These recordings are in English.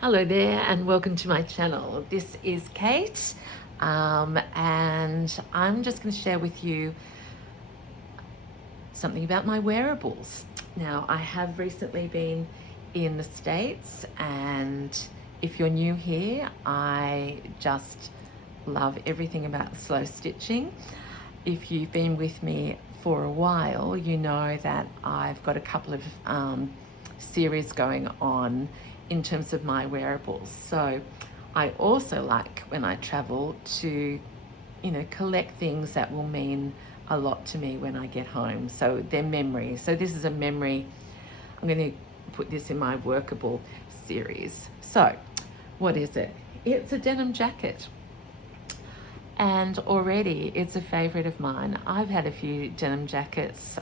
Hello there and welcome to my channel. This is Kate and I'm just going to share with you something about my wearables. Now, I have recently been in the States, and if you're new here, I just love everything about slow stitching. If you've been with me for a while, you know that I've got a couple of series going on in terms of my wearables. So I also like, when I travel, to collect things that will mean a lot to me when I get home. So they're memories. So this is a memory. I'm going to put this in my workable series. So what is it? It's a denim jacket. And already it's a favorite of mine. I've had a few denim jackets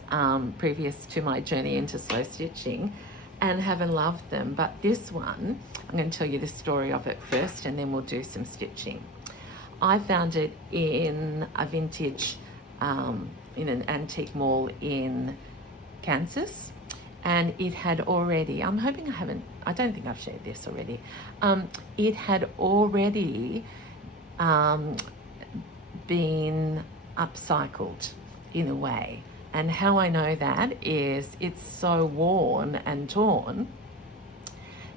previous to my journey into slow stitching and haven't loved them. But this one, I'm going to tell you the story of it first and then we'll do some stitching. I found it in a vintage, in an antique mall in Kansas. And it had already, I'm hoping I don't think I've shared this already. It had already been upcycled in a way. And how I know that is it's so worn and torn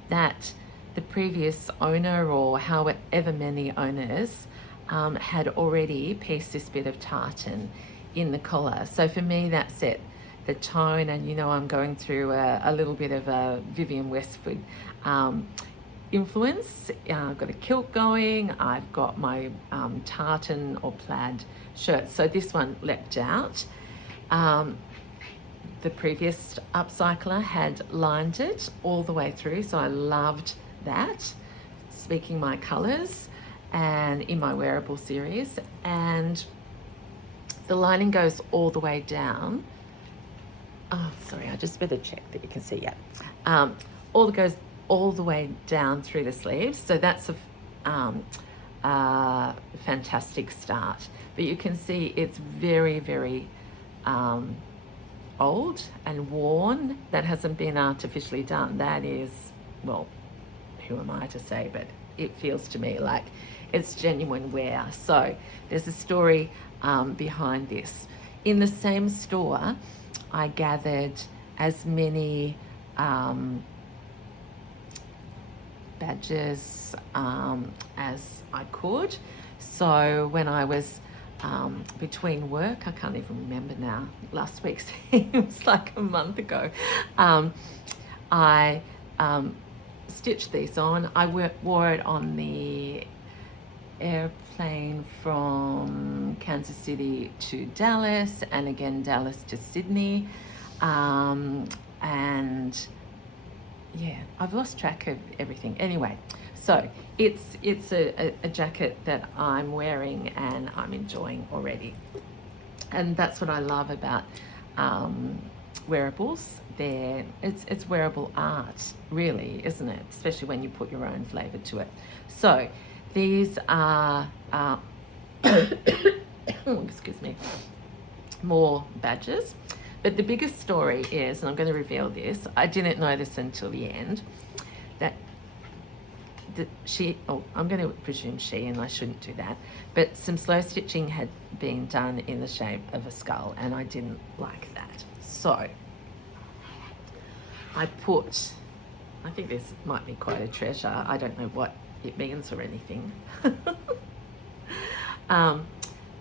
that the previous owner, or however many owners, had already pieced this bit of tartan in the collar. So for me, that set the tone, and I'm going through a little bit of a Vivienne Westwood influence. I've got a kilt going, I've got my tartan or plaid shirt. So this one leapt out. The previous upcycler had lined it all the way through, so I loved that, speaking my colors, and in my wearable series. And the lining goes all the way down. Oh, sorry, I just better check that you can see. Yeah, goes all the way down through the sleeves. So that's a fantastic start. But you can see it's very, very old and worn. That hasn't been artificially done. That is, well, who am I to say, but it feels to me like it's genuine wear. So there's a story behind this. In the same store, I gathered as many badges as I could. So when I was between work, I can't even remember now, last week seems like a month ago, I stitched these on. I wore it on the airplane from Kansas City to Dallas, and again Dallas to Sydney, and yeah, I've lost track of everything. Anyway, so it's a jacket that I'm wearing and I'm enjoying already. And that's what I love about wearables. It's wearable art, really, isn't it? Especially when you put your own flavor to it. So these are excuse me, more badges. But the biggest story is, and I'm going to reveal this, I didn't know this until the end, that I'm going to presume she, and I shouldn't do that, but some slow stitching had been done in the shape of a skull, and I didn't like that. So I think this might be quite a treasure. I don't know what it means or anything. But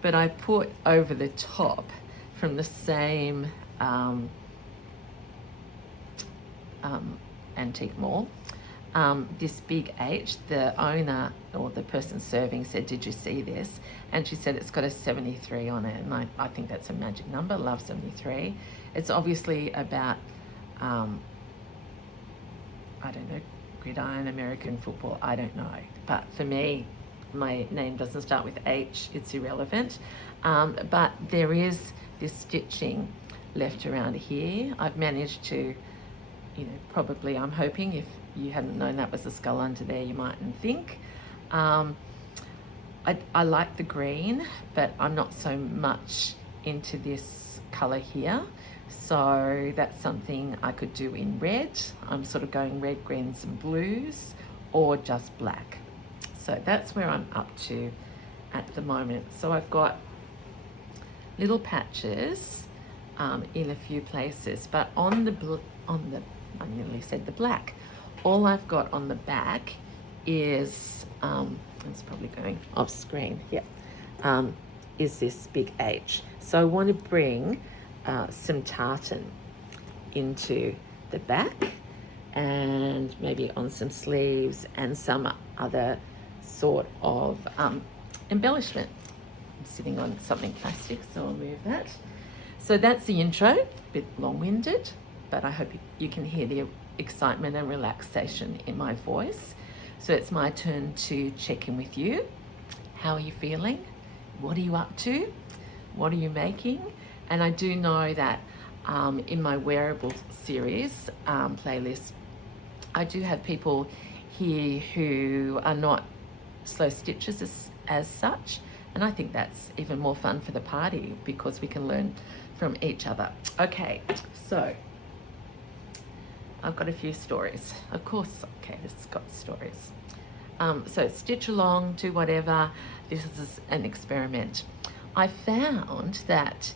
I put over the top, from the same antique mall, this big H. The owner, or the person serving, said, "Did you see this?" And she said it's got a 73 on it, and I think that's a magic number. Love 73. It's obviously about I don't know, gridiron, American football, I don't know, but for me, my name doesn't start with H, it's irrelevant. But there is this stitching left around here. I've managed to, probably, I'm hoping, if you hadn't known that was a skull under there, you mightn't think. I like the green, but I'm not so much into this color here. So that's something I could do in red. I'm sort of going red, greens and blues, or just black. So that's where I'm up to at the moment. So I've got little patches in a few places, but on the I nearly said the black. All I've got on the back is it's probably going off screen. Yeah, is this big H. So I want to bring some tartan into the back and maybe on some sleeves and some other sort of embellishment. I'm sitting on something plastic, so I'll move that. So that's the intro, a bit long-winded, but I hope you can hear the excitement and relaxation in my voice. So it's my turn to check in with you. How are you feeling? What are you up to? What are you making? And I do know that in my Wearables series playlist, I do have people here who are not slow stitchers as such, and I think that's even more fun for the party because we can learn from each other. Okay, so I've got a few stories. Of course, okay, this has got stories. So stitch along, do whatever. This is an experiment. I found that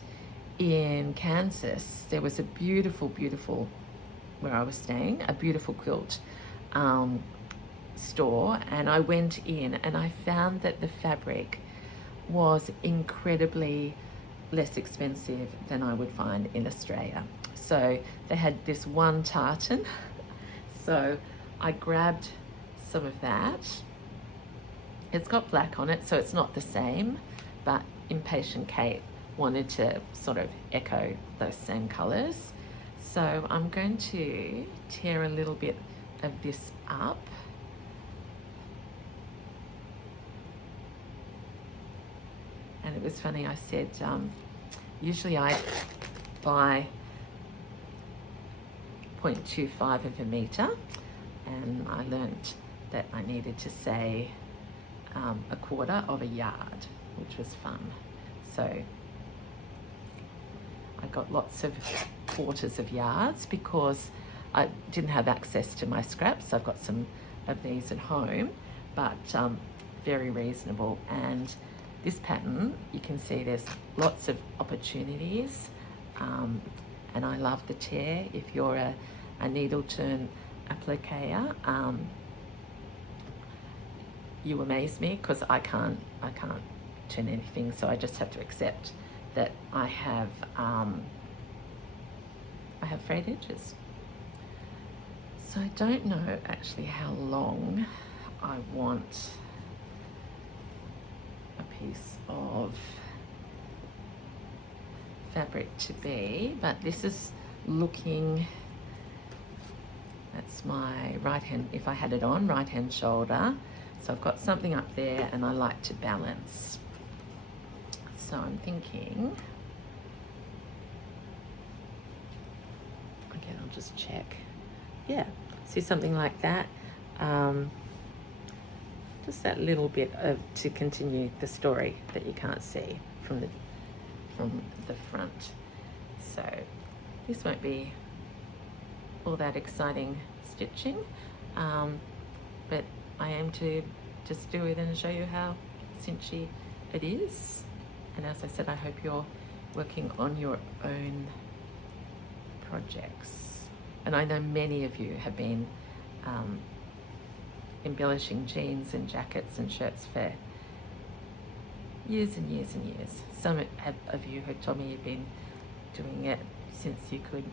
in Kansas, there was a beautiful, where I was staying, a beautiful quilt store, and I went in and I found that the fabric was incredibly less expensive than I would find in Australia. So they had this one tartan, so I grabbed some of that. It's got black on it, so it's not the same, but Impatient Kate wanted to sort of echo those same colors. So I'm going to tear a little bit of this up. And it was funny, I said, usually I buy 0.25 of a meter, and I learnt that I needed to say a quarter of a yard, which was fun. So I got lots of quarters of yards because I didn't have access to my scraps. I've got some of these at home, but very reasonable. And this pattern, you can see there's lots of opportunities, and I love the tear. If you're a needle turn appliquer, you amaze me because I can't turn anything, so I just have to accept that I have frayed edges. So I don't know actually how long I want a piece of fabric to be, but this is looking, that's my right hand, if I had it on, right hand shoulder. So I've got something up there and I like to balance. So I'm thinking, again, I'll just check. Yeah, see something like that. Just that little bit of, to continue the story that you can't see from the front. So this won't be all that exciting stitching, but I aim to just do it and show you how cinchy it is. And as I said, I hope you're working on your own projects. And I know many of you have been embellishing jeans and jackets and shirts for years and years and years. Some of you have told me you've been doing it since you could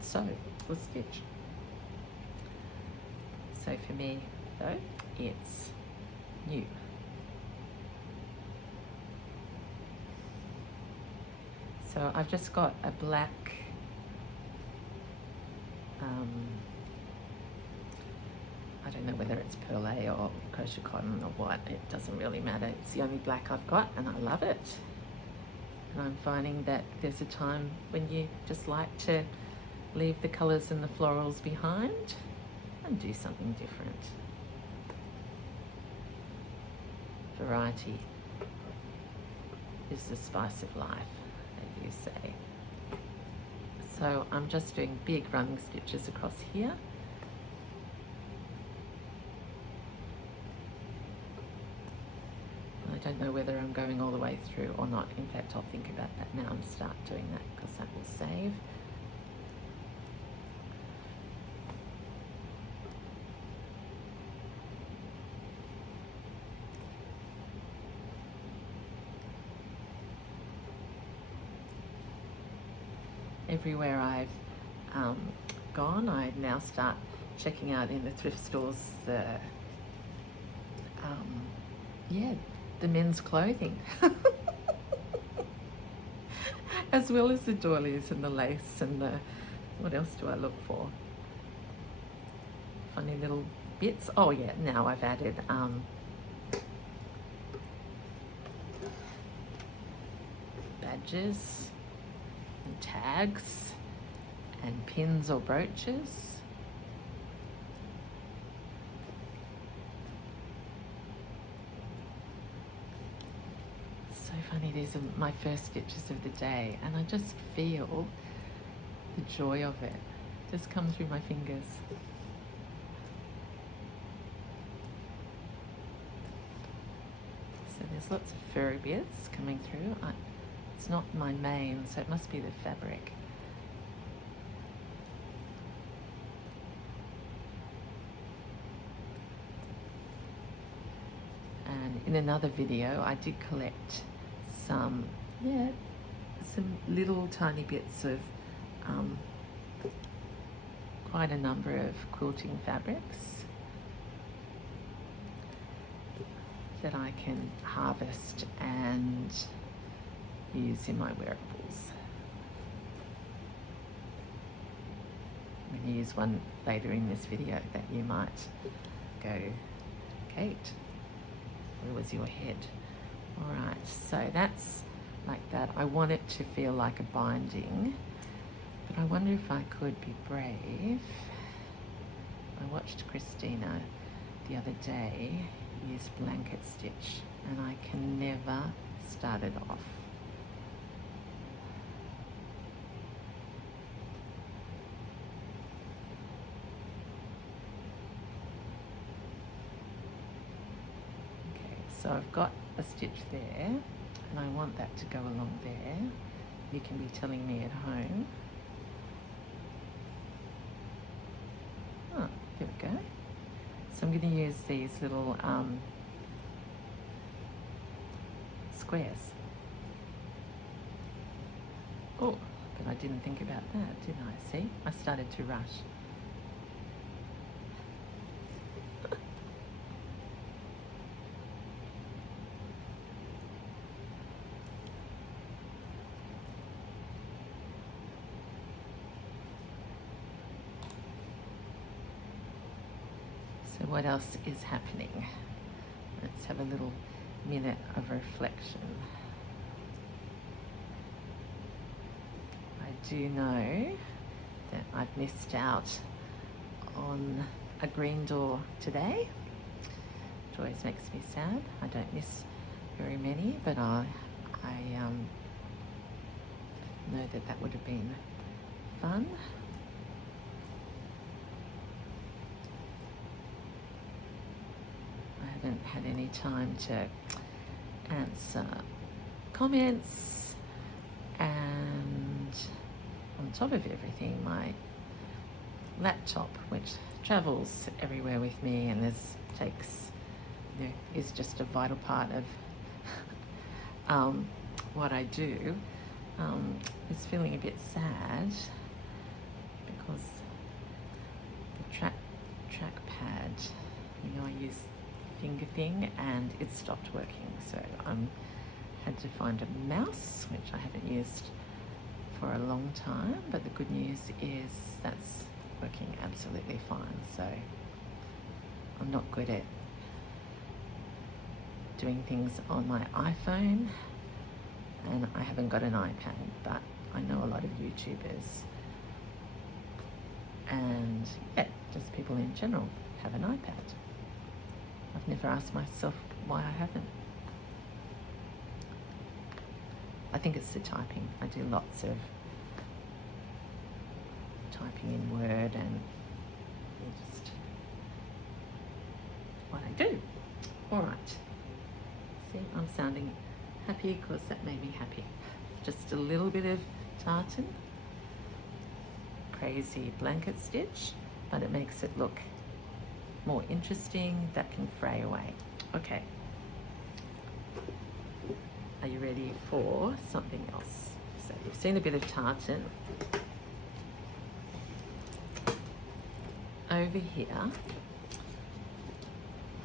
sew or stitch. So for me, though, it's new. So I've just got a black I don't know whether it's perle or kosher cotton or what, it doesn't really matter. It's the only black I've got and I love it. And I'm finding that there's a time when you just like to leave the colours and the florals behind and do something different. Variety is the spice of life, as you say. So I'm just doing big running stitches across here. don't know whether I'm going all the way through or not. In fact, I'll think about that now and start doing that because that will save. Everywhere I've gone, I now start checking out in the thrift stores the the men's clothing, as well as the doilies and the lace and the, what else do I look for? Funny little bits. Oh yeah, now I've added badges and tags and pins or brooches. So funny, these are my first stitches of the day and I just feel the joy of it just come through my fingers. So there's lots of furry bits coming through. It's not my main, so it must be the fabric. And in another video, I did collect some little tiny bits of quite a number of quilting fabrics that I can harvest and use in my wearables. I'm going to use one later in this video that you might go, Kate, where was your head? Alright, so that's like that. I want it to feel like a binding, but I wonder if I could be brave. I watched Christina the other day use blanket stitch and I can never start it off. So I've got a stitch there and I want that to go along there. You can be telling me at home. Oh, there we go. So I'm going to use these little squares. Oh, but I didn't think about that, did I? See, I started to rush. So what else is happening? Let's have a little minute of reflection. I do know that I've missed out on a green door today, which always makes me sad. I don't miss very many, but I know that that would have been fun. I haven't had any time to answer comments, and on top of everything, my laptop, which travels everywhere with me and is just a vital part of what I do, is feeling a bit sad because the trackpad, I use finger thing and it stopped working, so I had to find a mouse, which I haven't used for a long time, but the good news is that's working absolutely fine. So I'm not good at doing things on my iPhone, and I haven't got an iPad, but I know a lot of YouTubers and just people in general have an iPad. I've never asked myself why I haven't. I think it's the typing. I do lots of typing in Word, and it's just what I do. All right. See, I'm sounding happy because that made me happy. Just a little bit of tartan, crazy blanket stitch, but it makes it look more interesting. That can fray away. Okay, are you ready for something else? So you've seen a bit of tartan. Over here,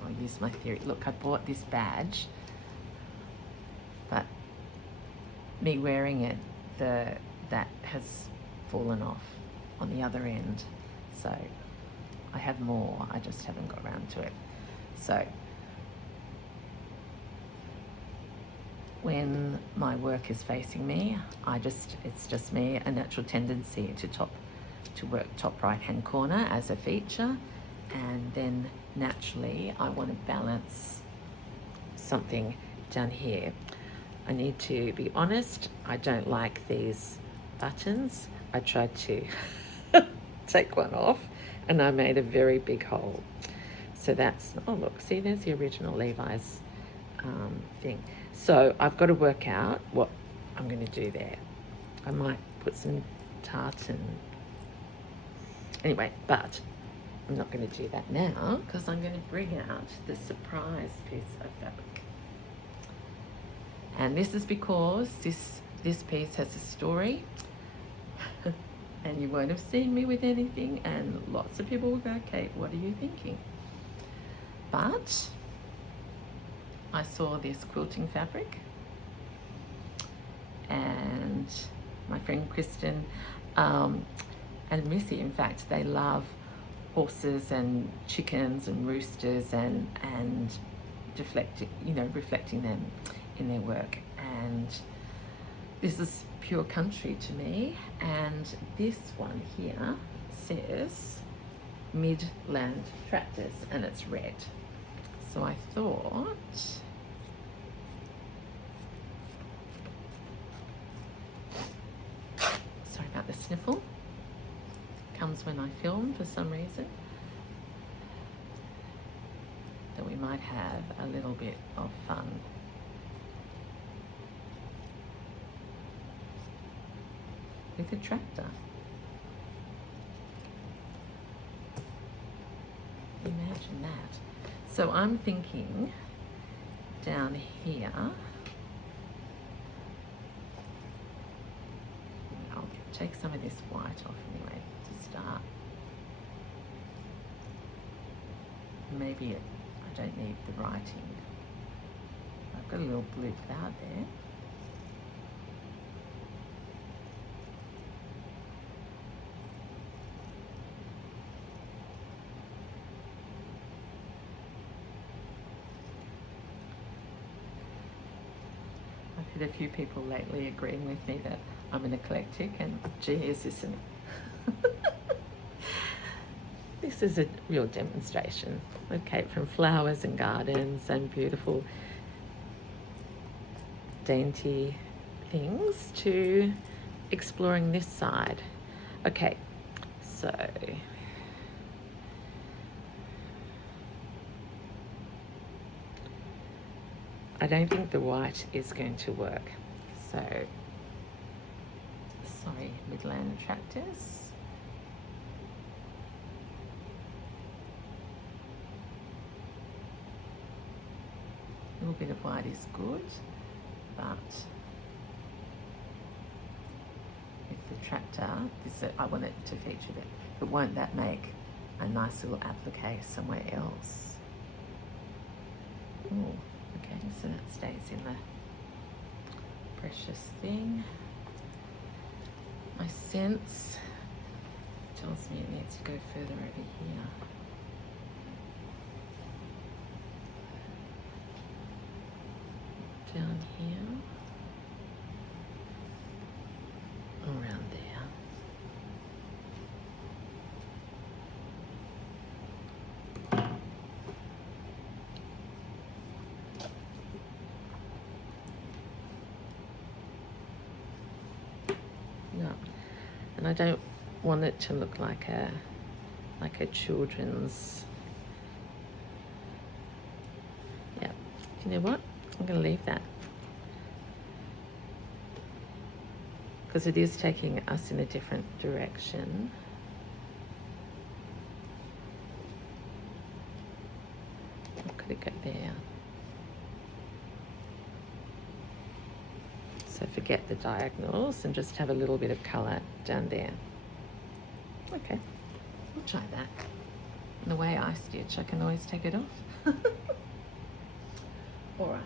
I'll use my theory. Look, I bought this badge, but me wearing it, that has fallen off on the other end. So I have more, I just haven't got around to it. So when my work is facing me, it's just me, a natural tendency to work top right hand corner as a feature, and then naturally I want to balance something down here. I need to be honest, I don't like these buttons. I tried to take one off and I made a very big hole. So that's, oh look, see there's the original Levi's thing. So I've got to work out what I'm going to do there. I might put some tartan. Anyway, but I'm not going to do that now because I'm going to bring out the surprise piece of fabric. And this is because this piece has a story and you won't have seen me with anything, and lots of people will go, Kate, what are you thinking? But I saw this quilting fabric and my friend Kristen and Missy, in fact, they love horses and chickens and roosters and reflecting them in their work. And this is pure country to me. And this one here says Midland Tractors and it's red. So I thought, sorry about the sniffle, comes when I film for some reason, that we might have a little bit of fun. With a tractor. Imagine that. So I'm thinking down here, I'll take some of this white off anyway to start. Maybe I don't need the writing. I've got a little blue cloud there. I've had a few people lately agreeing with me that I'm an eclectic, and geez, this is a real demonstration. Okay, from flowers and gardens and beautiful dainty things to exploring this side. Okay, so I don't think the white is going to work. So, sorry, Midland Tractors. A little bit of white is good, but with the tractor, I want it to feature that. But won't that make a nice little applique somewhere else? Oh. Okay, so that stays in the precious thing. My sense tells me it needs to go further over here. Down here. Around there. And I don't want it to look like a children's. Yeah, you know what? I'm going to leave that because it is taking us in a different direction. Or could it go there? So forget the diagonals and just have a little bit of colour down there. Okay, we'll try that. And the way I stitch, I can always take it off. All right.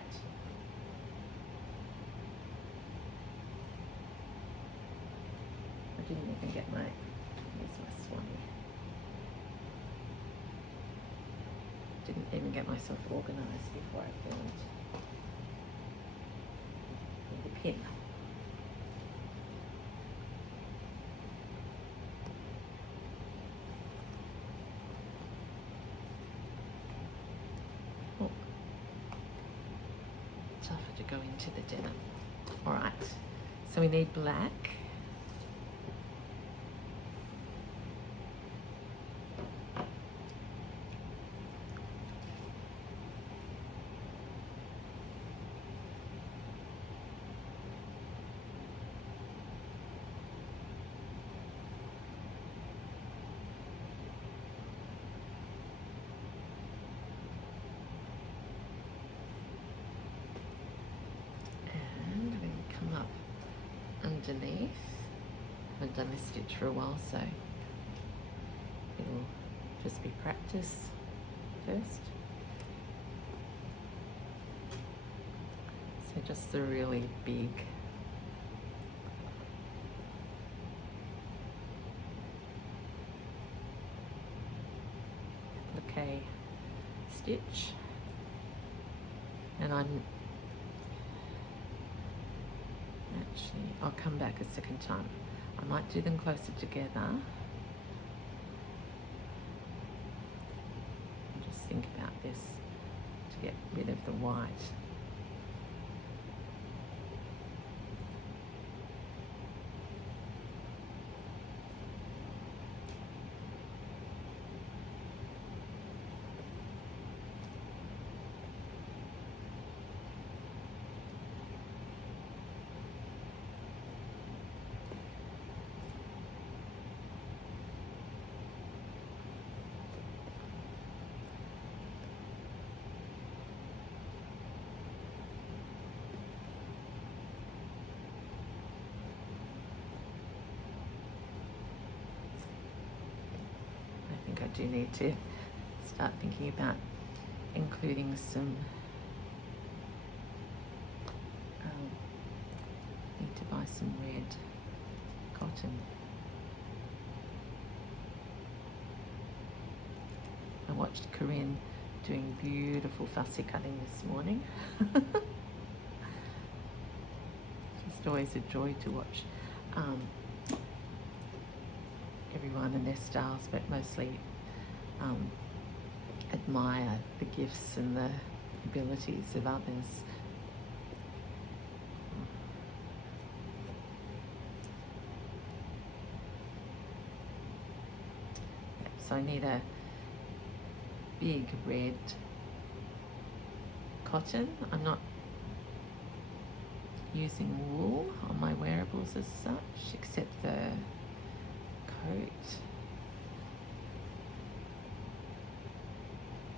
I didn't even get my, here's my swanny. Didn't even get myself organised before I filmed. With the pin. Oh. Tougher to go into the denim. All right, so we need black. Underneath. I haven't done this stitch for a while, so it'll just be practice first. So just the really big applique stitch, and I'll come back a second time. I might do them closer together. And just think about this to get rid of the white. I do need to start thinking about including some need to buy some red cotton. I watched Corinne doing beautiful fussy cutting this morning. Just always a joy to watch everyone and their styles, but mostly admire the gifts and the abilities of others. Yep, so I need a big red cotton. I'm not using wool on my wearables as such, except the coat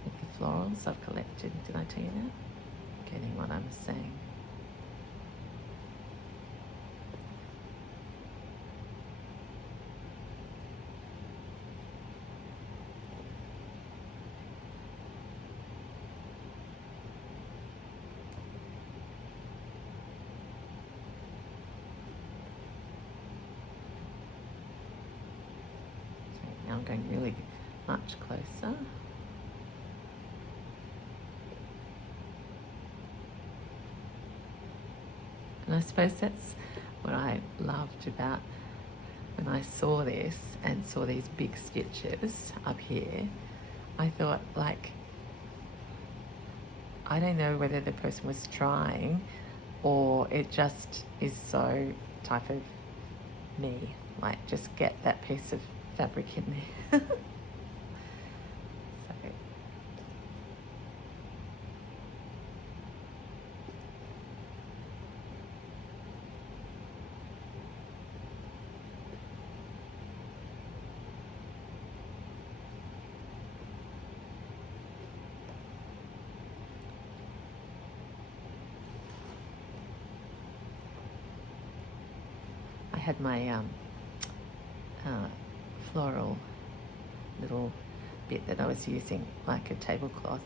with the florals I've collected. Did I tell you that? Getting what I'm saying. Now I'm going really much closer. And I suppose that's what I loved about when I saw this and saw these big stitches up here. I thought, like, I don't know whether the person was trying or it just is so type of me, like just get that piece of fabric in there. So had my floral little bit that I was using like a tablecloth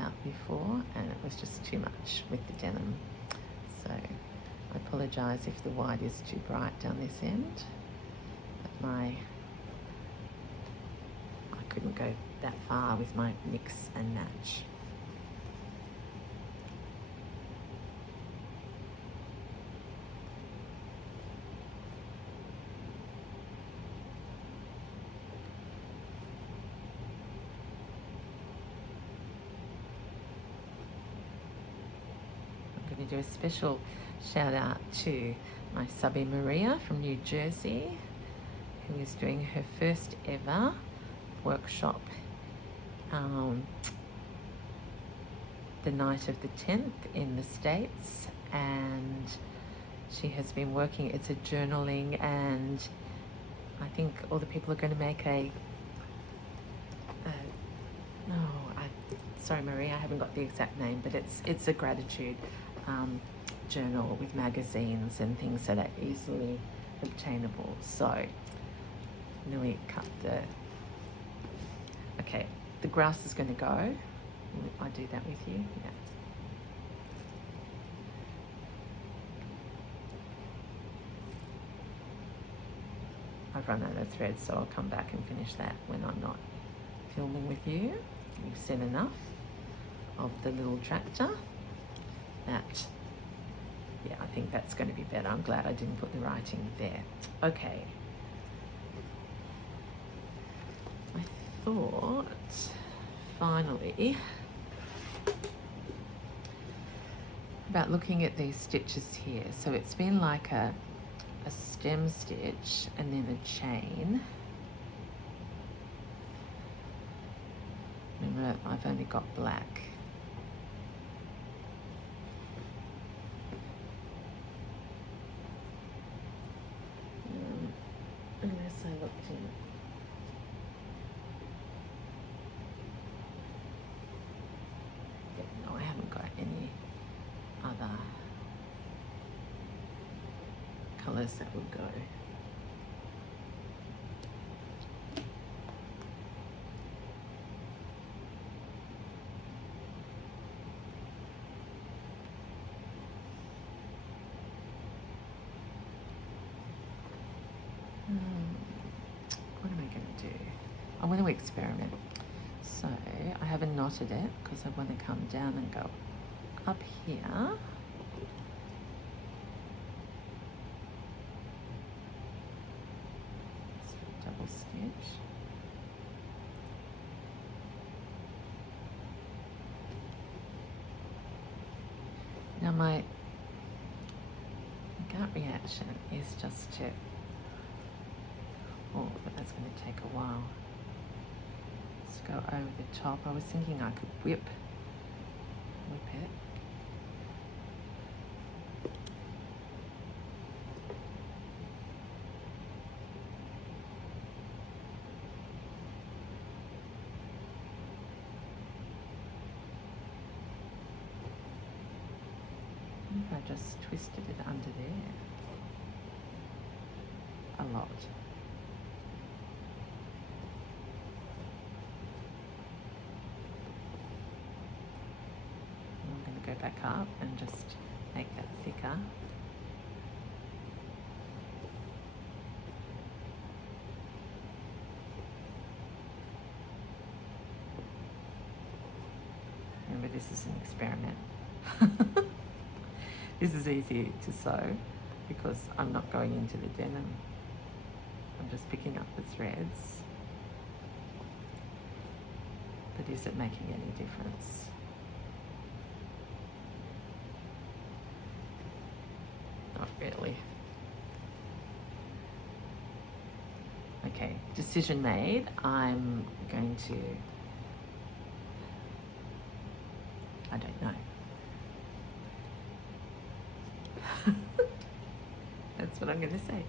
out before, and it was just too much with the denim. So I apologise if the white is too bright down this end, but I couldn't go that far with my mix and match. I'm going to do a special shout out to my subby Maria from New Jersey, who is doing her first ever workshop the night of the 10th in the States, and she has been working, it's a journaling, and I think all the people are going to make sorry Maria, I haven't got the exact name, but it's a gratitude journal with magazines and things that are easily obtainable. So nearly cut okay, the grass is going to go. I do that with you, yeah. I've run out of thread, so I'll come back and finish that when I'm not filming with you. You've seen enough of the little tractor. That, yeah, I think that's going to be better. I'm glad I didn't put the writing there. Okay. I thought, finally, about looking at these stitches here. So it's been like a stem stitch and then a chain. Remember, I've only got black. Unless I looked in. Yeah, no, I haven't got any other colours that would go. What am I going to do? I want to experiment. So I haven't knotted it because I want to come down and go up here. Double stitch. Now my gut reaction is just to, oh, but that's going to take a while. Let's go over the top. I was thinking I could whip it. If I just twisted it under there a lot. I'm going to go back up and just make that thicker. Remember, this is an experiment. This is easy to sew because I'm not going into the denim. I'm just picking up the threads. But is it making any difference? Not really. Okay, decision made. I'm going to, I don't know. That's what I'm going to say.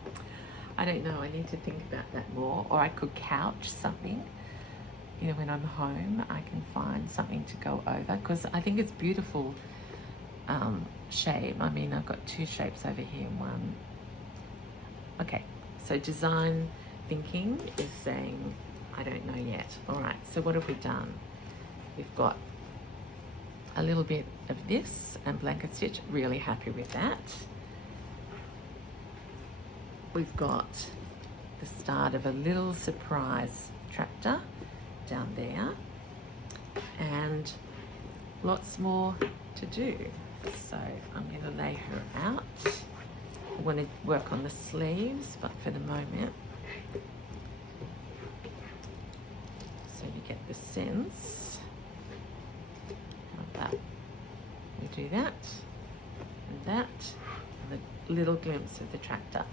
I don't know. I need to think about that more. Or I could couch something. You know, when I'm home, I can find something to go over because I think it's beautiful shape. I mean, I've got two shapes over here. One Okay, so design thinking is saying, I don't know yet. All right, so what have we done? We've got a little bit of this and blanket stitch, really happy with that. We've got the start of a little surprise tractor down there and lots more to do. So I'm going to lay her out. I want to work on the sleeves, but for the moment, so you get the sense of that. We do that and that, and a little glimpse of the tractor.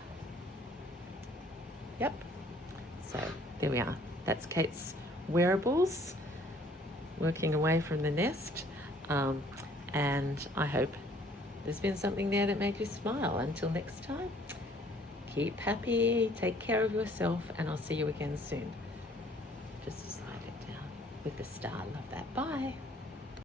Yep. So there we are. That's Kate's Wearables, working away from the nest. And I hope there's been something there that made you smile. Until next time, keep happy, take care of yourself, and I'll see you again soon. Just slide it down with the star. Love that. Bye.